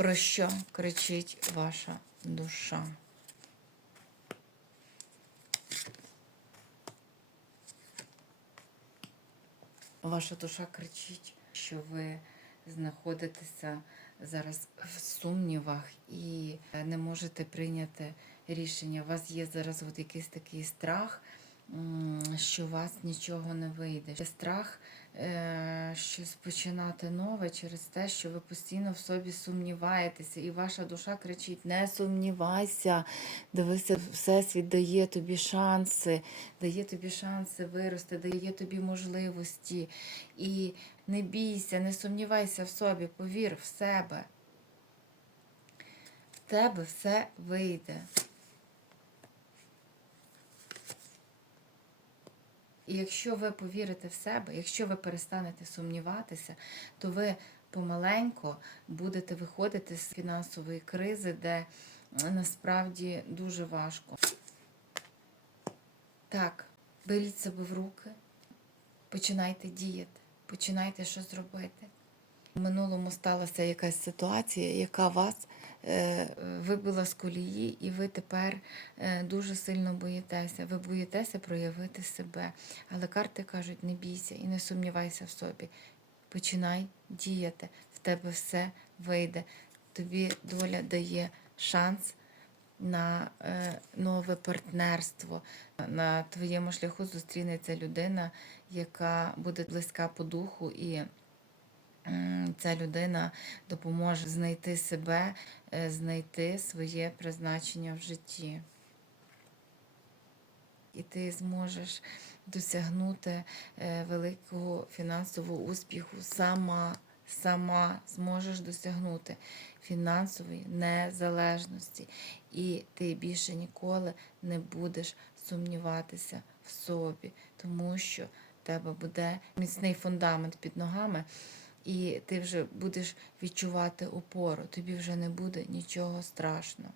Про що кричить ваша душа? Ваша душа кричить, що ви знаходитеся зараз в сумнівах і не можете прийняти рішення. У вас є зараз от якийсь такий страх, що у вас нічого не вийде. Є Страх е, щось починати нове через те, що ви постійно в собі сумніваєтеся, і ваша душа кричить: не сумнівайся, дивися, всесвіт дає тобі шанси, дає тобі шанси вирости, дає тобі можливості. І не бійся, не сумнівайся в собі, повір в себе. В тебе все вийде. І якщо ви повірите в себе, якщо ви перестанете сумніватися, то ви помаленько будете виходити з фінансової кризи, де насправді дуже важко. Так, беріть себе в руки, починайте діяти, починайте щось робити. В минулому сталася якась ситуація, яка вас вибила з колії, і ви тепер е, дуже сильно боїтеся. Ви боїтеся проявити себе. Але карти кажуть, не бійся і не сумнівайся в собі. Починай діяти, в тебе все вийде. Тобі доля дає шанс на е, нове партнерство. На твоєму шляху зустрінеться людина, яка буде близька по духу і ця людина допоможе знайти себе, е, знайти своє призначення в житті. І ти зможеш досягнути е, великого фінансового успіху сама, сама зможеш досягнути фінансової незалежності. І ти більше ніколи не будеш сумніватися в собі, тому що в тебе буде міцний фундамент під ногами, і ти вже будеш відчувати опору. Тобі вже не буде нічого страшного.